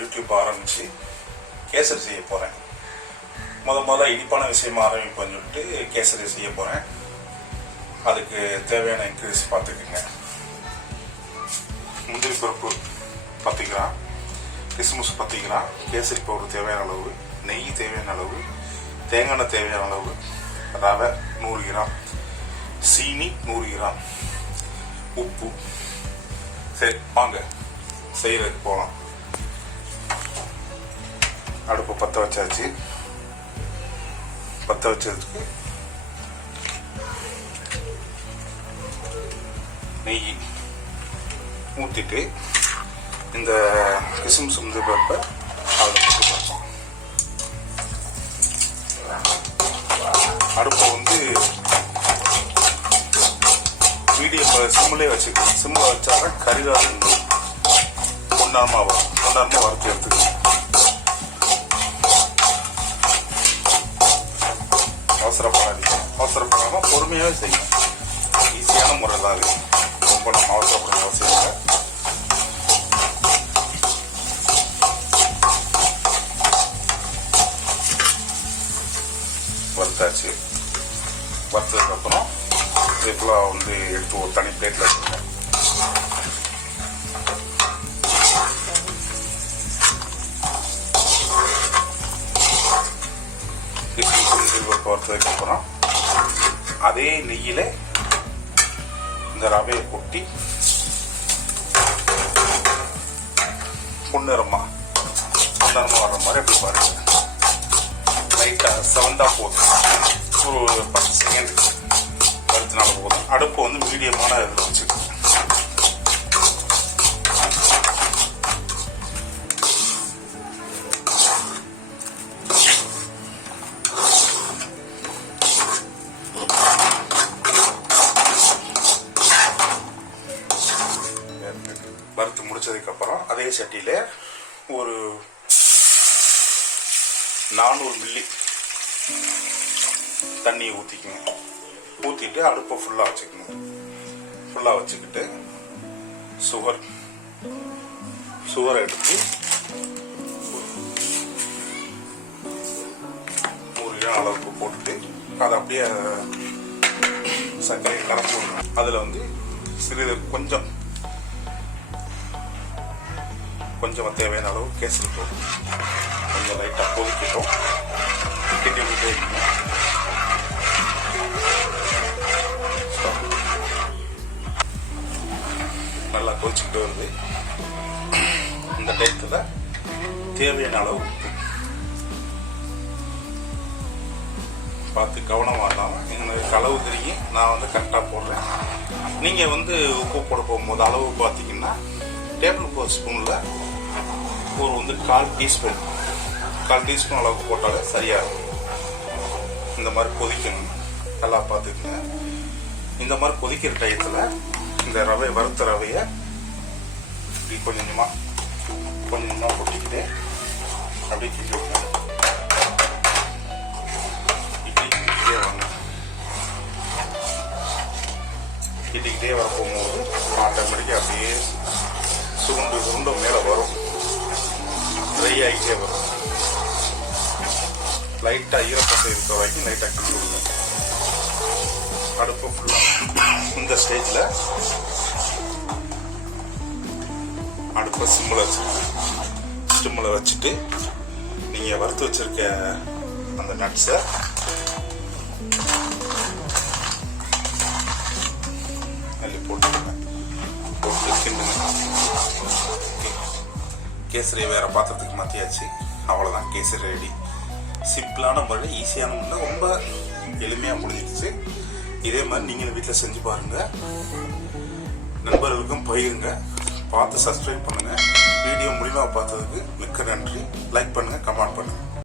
YouTube ஆரம்பித்து கேசரி செய்ய போகிறேன். முதல்ல இனிப்பான விஷயமா ஆரம்பிப்பேன்னு சொல்லிட்டு கேசரி செய்ய போகிறேன். அதுக்கு தேவையான இன்க்ரீடியன்ஸ் பார்த்துக்குங்க. முந்திரி பருப்பு 10 கிராம், கிஸ்மிஸ் 10 கிராம், கேசரி பவுடர் தேவையான அளவு, நெய் தேவையான அளவு, தேங்காய் எண்ணெய் தேவையான அளவு, ரவை 100 கிராம், சீனி 100 கிராம், உப்பு. சரி, வாங்க செய்யறதுக்கு போகலாம். அடுப்பு பற்ற வச்சாச்சு. பற்ற வச்சதுக்கு நெய் ஊற்றிட்டு இந்த கிஸ்மிஸ் முந்திரி பருப்பை அதில் போட்டு பார்ப்போம். அடுப்பை மீடியம் சிம்மிலே வச்சுக்கணும். சிம்மில் வச்சாலும் கரிகாலம் பொன்னாரமாக வறுத்து எடுத்துக்கணும். அவசரப்படாமல் பொறுமையாகவே செய்யணும். ஈஸியான முறை தான் அது. ரொம்ப நம்ம அவசரப்பட அவசியம் இல்லை. வறுத்தாச்சு. வறுத்ததுக்கப்புறம் இதுக்குலாம் எடுத்து ஒரு தனி பிளேட்டில் வச்சுருக்கேன். வறுத்ததுக்கப்புறம் அதே நெய்யில் இந்த ரவையை கொட்டி பொன்னிறமாக வர்ற மாதிரி அப்படி பாருங்க. லைட்டாக செவந்தா போதும். ஒரு 10 செகண்ட் வறுத்தினால போதும். அடுப்பு மீடியமான இதில் வச்சுக்கணும். வறுத்து முடிச்சதுக்கப்புறம் அதே சட்டியில் ஒரு 400 மில்லி தண்ணியை ஊற்றிக்கணும். ஊற்றிட்டு அடுப்பை ஃபுல்லாக வச்சுக்கணும். ஃபுல்லாக வச்சுக்கிட்டு சுகரை எடுத்து 100 கிராம் அளவுக்கு போட்டுட்டு அதை அப்படியே சர்க்கரையை கலந்து விடணும். அதில் சிறிது கொஞ்சம் தேவையான அளவு கேசரி போடும். கொஞ்சம் லைட்டாக கொதிக்கிட்டோம். கிண்டிக்கிட்டே இருக்கணும். நல்லா கொதிச்சுக்கிட்டு வருது. இந்த டயத்தில் தேவையான அளவு உப்பு பார்த்து கவனமாக இல்லாமல் எங்களுக்கு அளவு தெரியும். நான் கரெக்டாக போடுறேன். நீங்கள் உப்பு போட போகும்போது அளவு பார்த்தீங்கன்னா டேபிள் ஸ்பூனில் ஒரு 1/4 டீஸ்பூன் அளவுக்கு போட்டாலே சரியாகும். இந்த மாதிரி கொதிக்கணும். நல்லா பார்த்துக்குங்க. இந்த மாதிரி கொதிக்கிற டயத்தில் இந்த வறுத்த ரவையை இப்படி கொஞ்சமாக கொட்டிக்கிட்டே அப்படியே கிண்டி விடணும். கிண்டிக்கிட்டே வாங்க. கிண்டிக்கிட்டே வர போகும்போது ஆட்டோமேட்டிக்காக அப்படியே சுருண்டு மேலே வரும். ட்ரை ஆகிட்டே வரும். லைட்டாக ஈரப்பசை இருக்கிற வரைக்கும் லைட்டாக கிண்டி விடுங்க. அடுப்பு ஃபுல்லாக இந்த ஸ்டேஜில் அடுப்பை சிம்மில் வச்சுட்டு நீங்கள் வறுத்து வச்சிருக்க அந்த நட்ஸை அள்ளி போட்டு கிண்டுங்க. கேசரி வேறு பாத்திரத்துக்கு மாற்றியாச்சு. அவ்வளோதான், கேசரி ரெடி. சிம்பிளான முறை, ஈஸியான முறை, ரொம்ப எளிமையாக முடிஞ்சிடுச்சு. இதே மாதிரி நீங்களும் வீட்டில் செஞ்சு பாருங்கள். நண்பர்களுக்கும் பகிருங்க. பார்த்து சப்ஸ்கிரைப் பண்ணுங்கள். வீடியோ முடிவாக பார்த்ததுக்கு மிக்க நன்றி. லைக் பண்ணுங்கள், கமெண்ட் பண்ணுங்கள்.